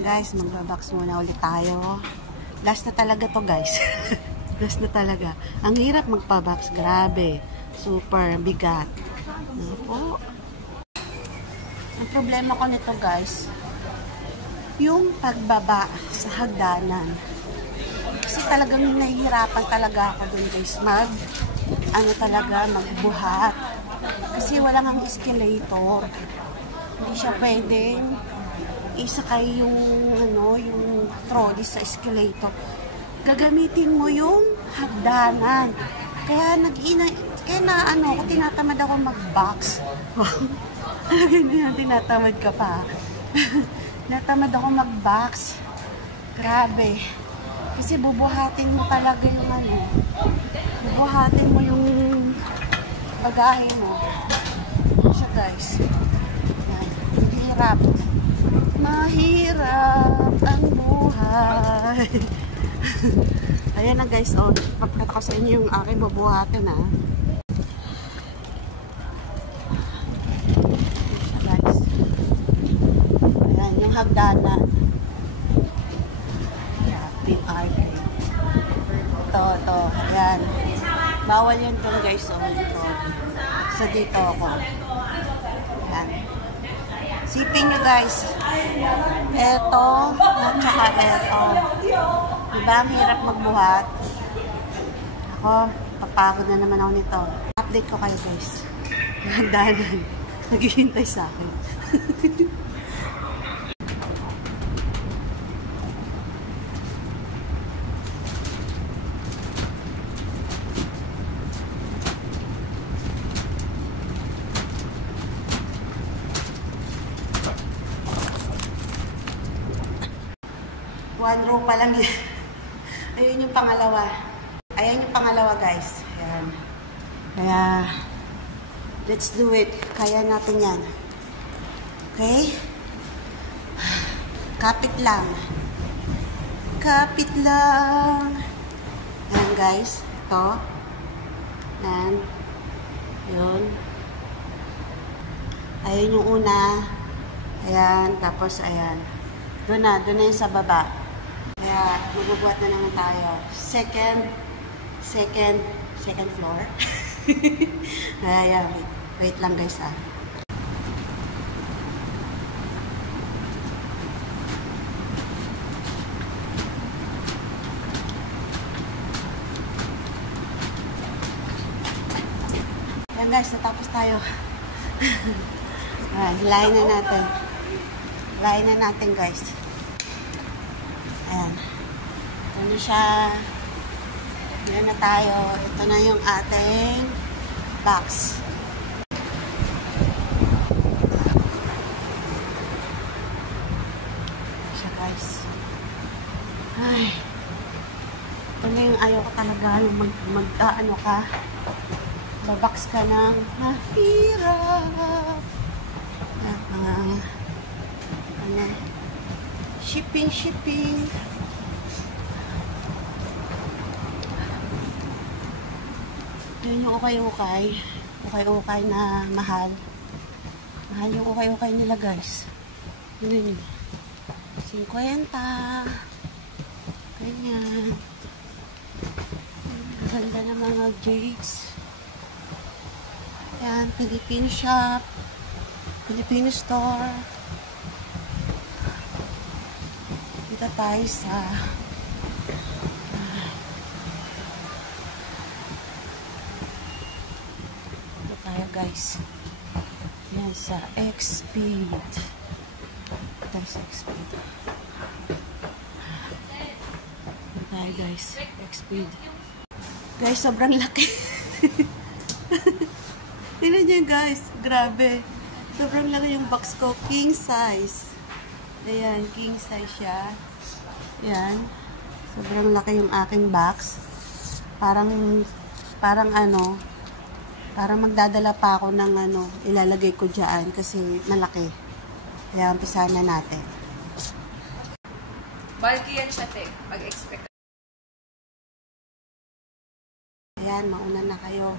Guys, magbabox muna ulit tayo. Last na talaga to guys. Last na talaga. Ang hirap magpabox. Grabe. Super bigat. Opo. Ang problema ko nito guys, yung pagbaba sa hagdanan. Kasi talagang nahihirapan talaga ako dun guys. Magbuhat. Kasi wala nang escalator. Hindi siya pwedeng isakay yung trolley sa escalator. Gagamitin mo yung hagdanan. Kaya tinatamad ako mag-box. Ganyan, tinatamad ka pa. Tinatamad ako mag-box. Grabe. Kasi bubuhatin mo talaga yung bubuhatin mo yung bagahe mo. Siya guys. Yan. Hirap. Mahirap ang buhay. Ayan na guys, papakita ko sa inyo yung aking bubuhatin ha. Guys. Ayan, yung hagdanan. Ito. Ayan. Bawal yun doon guys. So dito ako. Ayan. Sipin nyo guys. Ito at saka ito. Diba ang hirap magbuhat? Ako, papagod na naman ako nito. Update ko kayo guys. Hagdanan. Naghihintay sa akin. One row pa lang yan. Ayun yung pangalawa. Ayan yung pangalawa guys. Ayan. Kaya, let's do it. Kaya natin yan. Okay? Kapit lang. Kapit lang. Ayan guys. Ito. Ayan. Yun. Ayan yung una. Ayan. Tapos ayan. Doon na yung sa baba. Kaya, magbubuhat na naman tayo. Second floor. Kaya, wait lang guys ah. Ayan guys, natapos tayo. Hilahin na natin. Hilahin na natin guys. Ayan. Ito na siya. Ayan na tayo. Ito na yung ating box. Siya guys. Ay. Ito na yung ayaw ko talaga. Babox ka ng mahirap. Shipping. Yun yung ukay-ukay. Ukay-ukay na mahal. Mahal yung ukay-ukay nila guys. Yun yun. 50. Ganyan. Ganda ng mga jigs. Yan, Philippine shop. Filipino store. Dito tayo sa dito tayo guys. Yan sa X-Speed. Tayo sa X-Speed. Dito tayo guys. X-Speed. Guys, sobrang laki. Tignan nyo guys. Grabe. Sobrang laki yung box ko. King size. Ayan, king size siya. Ayan. Sobrang laki yung aking box. Parang magdadala pa ako ng ilalagay ko dyan kasi malaki. Kaya umpisahan na natin. Bulky yan siya, te. Mag-expect. Ayan, mauna na kayo.